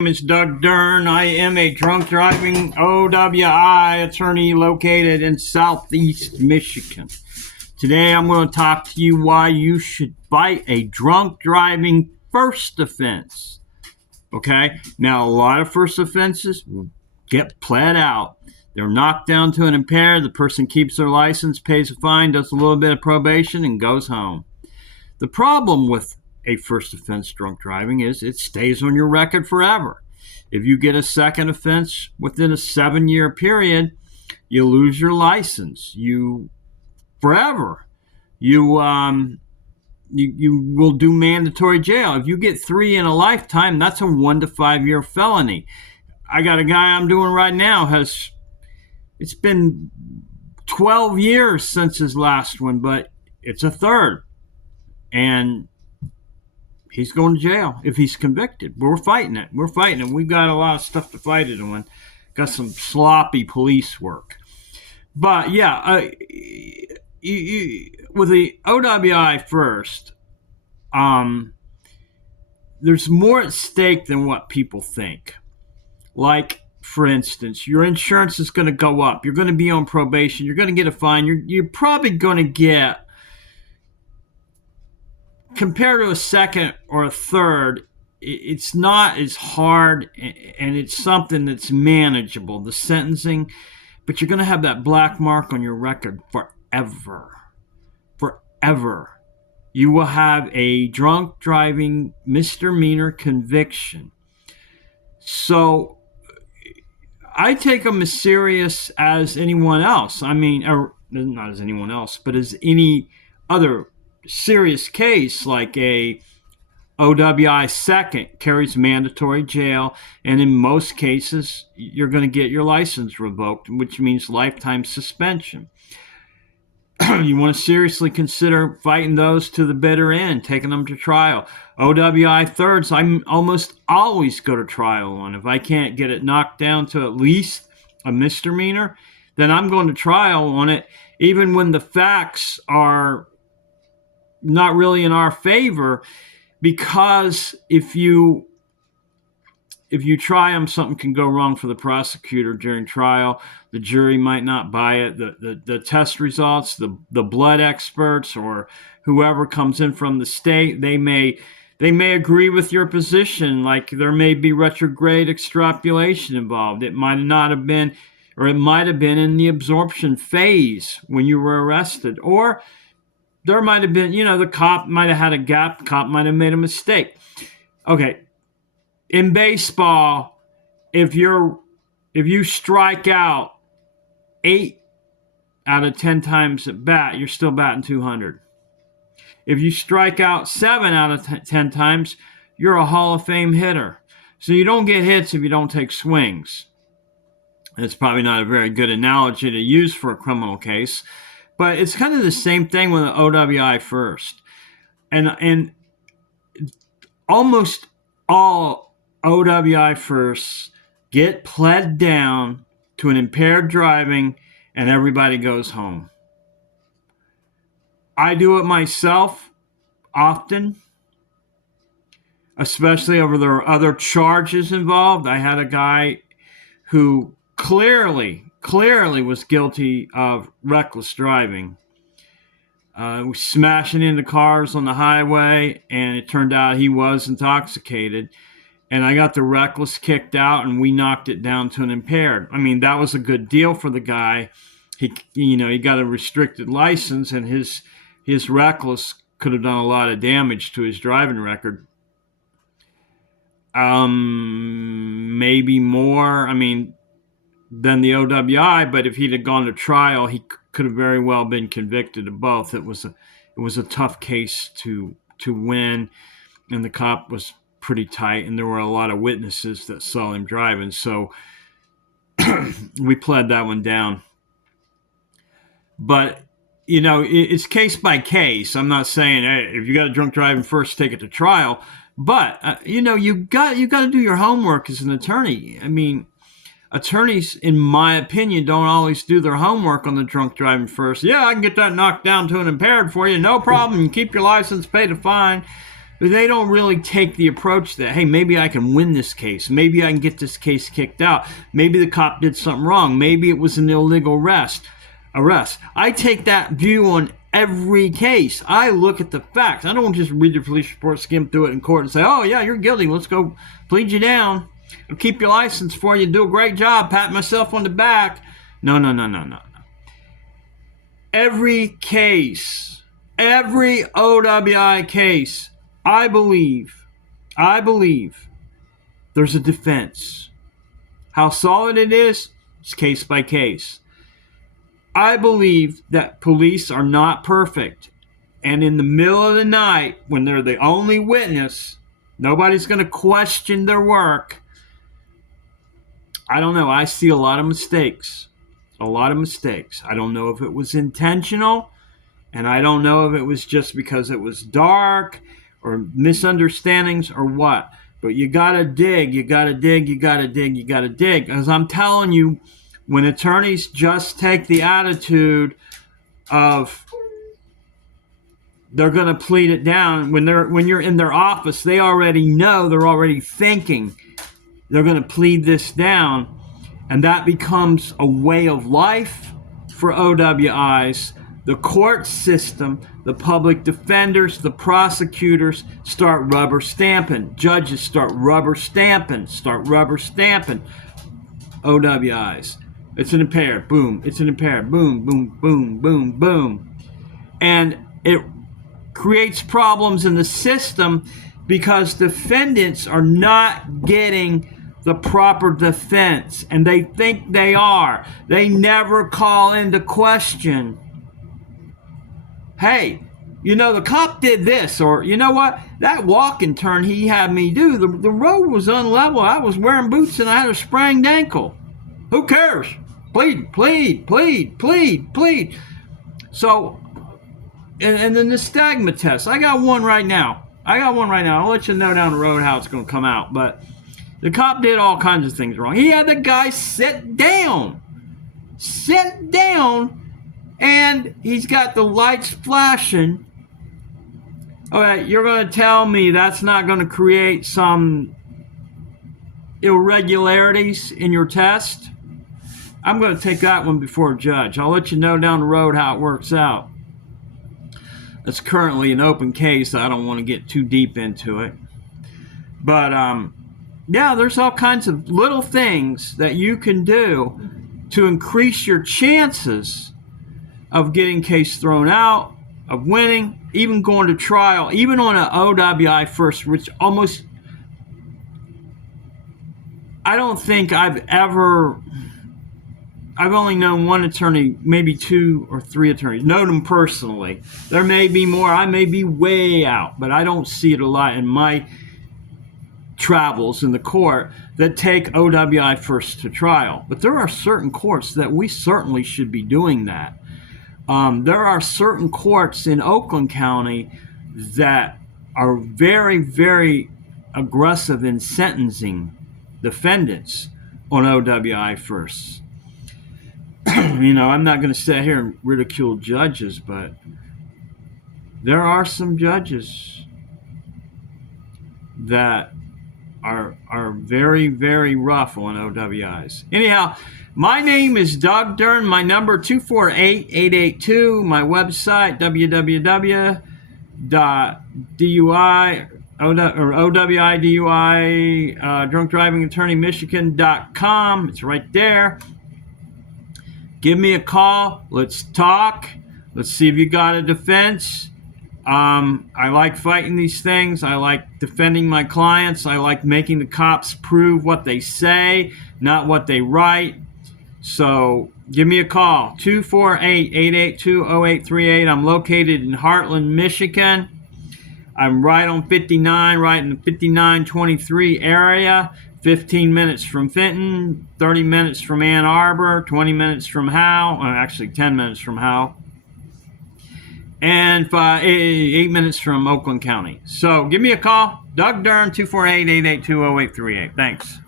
Name is Doug Dern. I am a drunk driving OWI attorney located in Southeast Michigan. Today I'm going to talk to you why you should fight a drunk driving first offense. Okay? Now, a lot of first offenses get pled out. They're knocked down to an impaired. The person keeps their license, pays a fine, does a little bit of probation, and goes home. The problem with a first offense drunk driving is it stays on your record forever. If you get a second offense within a 7-year period, you lose your license. You forever. You will do mandatory jail. If you get 3 in a lifetime, that's a 1 to 5 year felony. I got a guy I'm doing right now it's been 12 years since his last one, but it's a third. And he's going to jail if he's convicted. We're fighting it. We've got a lot of stuff to fight it on. Got some sloppy police work. But yeah, with the OWI first, there's more at stake than what people think. Like, for instance, your insurance is going to go up. You're going to be on probation. You're going to get a fine. You're probably going to get, compared to a second or a third, it's not as hard, and it's something that's manageable, the sentencing, but you're going to have that black mark on your record forever. Forever. You will have a drunk driving misdemeanor conviction. So I take them as serious as anyone else. I mean, not as anyone else, but as any other serious case, like a OWI second carries mandatory jail, and in most cases you're going to get your license revoked, which means lifetime suspension. You want to seriously consider fighting those to the bitter end, taking them to trial. OWI thirds, I almost always go to trial on. If I can't get it knocked down to at least a misdemeanor, then I'm going to trial on it, even when the facts are not really in our favor, because if you try them, something can go wrong for the prosecutor during trial. The jury might not buy it. The test results, the blood experts or whoever comes in from the state, they may agree with your position. Like, there may be retrograde extrapolation involved. It might not have been, or it might have been in the absorption phase when you were arrested, or there might have been, the cop might have had a gap. The cop might have made a mistake. Okay. In baseball, if you strike out 8 out of 10 times at bat, you're still batting 200. If you strike out 7 out of 10 times, you're a Hall of Fame hitter. So you don't get hits if you don't take swings. It's probably not a very good analogy to use for a criminal case, but it's kind of the same thing with the OWI first. And almost all OWI firsts get pled down to an impaired driving, and everybody goes home. I do it myself often, especially over there are other charges involved. I had a guy who clearly was guilty of reckless driving. Was smashing into cars on the highway, and it turned out he was intoxicated. And I got the reckless kicked out, and we knocked it down to an impaired. I mean, that was a good deal for the guy. He got a restricted license, and his reckless could have done a lot of damage to his driving record. Maybe more. I mean, than the OWI, but if he'd have gone to trial, he could have very well been convicted of both. It was a tough case to win, and the cop was pretty tight, and there were a lot of witnesses that saw him driving, so we pled that one down. But it's case by case. I'm not saying, hey, if you got a drunk driving first, take it to trial, but you got to do your homework as an attorney. I mean, attorneys, in my opinion, don't always do their homework on the drunk driving first. Yeah, I can get that knocked down to an impaired for you. No problem. You keep your license, pay the fine. But they don't really take the approach that, hey, maybe I can win this case. Maybe I can get this case kicked out. Maybe the cop did something wrong. Maybe it was an illegal arrest. I take that view on every case. I look at the facts. I don't just read the police report, skim through it in court and say, oh, yeah, you're guilty. Let's go plead you down. I'll keep your license for you. Do a great job. Pat myself on the back. No. Every case, every OWI case, I believe there's a defense. How solid it is, it's case by case. I believe that police are not perfect. And in the middle of the night, when they're the only witness, nobody's going to question their work. I don't know. I see a lot of mistakes. I don't know if it was intentional, and I don't know if it was just because it was dark or misunderstandings or what. But you got to dig. Because I'm telling you, when attorneys just take the attitude of they're going to plead it down, when you're in their office, they already know, they're already thinking they're going to plead this down, and that becomes a way of life for OWIs. The court system, the public defenders, the prosecutors start rubber stamping. Judges start rubber stamping. OWIs. It's an impaired. Boom. It's an impaired. Boom, boom, boom, boom, boom. And it creates problems in the system because defendants are not getting the proper defense, and they think they are. They never call into question, hey, the cop did this, or you know what, that walking turn he had me do, the road was unlevel, I was wearing boots and I had a sprained ankle. Who cares? Plead. So, and then the nystagma test, I got one right now. I'll let you know down the road how it's going to come out, but the cop did all kinds of things wrong. He had the guy sit down, and he's got the lights flashing. All right, you're going to tell me that's not going to create some irregularities in your test? I'm going to take that one before a judge. I'll let you know down the road how it works out. It's currently an open case. I don't want to get too deep into it. But, yeah, there's all kinds of little things that you can do to increase your chances of getting case thrown out, of winning, even going to trial, even on an OWI first, which almost, I don't think I've only known one attorney, maybe 2 or 3 attorneys, known them personally. There may be more, I may be way out, but I don't see it a lot in my travels in the court that take OWI first to trial. But there are certain courts that we certainly should be doing that. There are certain courts in Oakland County that are very, very aggressive in sentencing defendants on OWI first. I'm not going to sit here and ridicule judges, but there are some judges that are very, very rough on OWIs. Anyhow, my name is Doug Dern. My number 248-882. My website www.DUI or OWI Drunk Driving Attorney Michigan.com. It's right there. Give me a call. Let's talk. Let's see if you got a defense. I like fighting these things. I like defending my clients. I like making the cops prove what they say, not what they write. So give me a call, 248-882-0838. I'm located in Heartland, Michigan. I'm right on 59, right in the 5923 area. 15 minutes from Fenton, 30 minutes from Ann Arbor, 20 minutes from Howe, actually 10 minutes from Howe, and 8 minutes from Oakland County. So give me a call, Doug Dern, 248-882-0838. Thanks.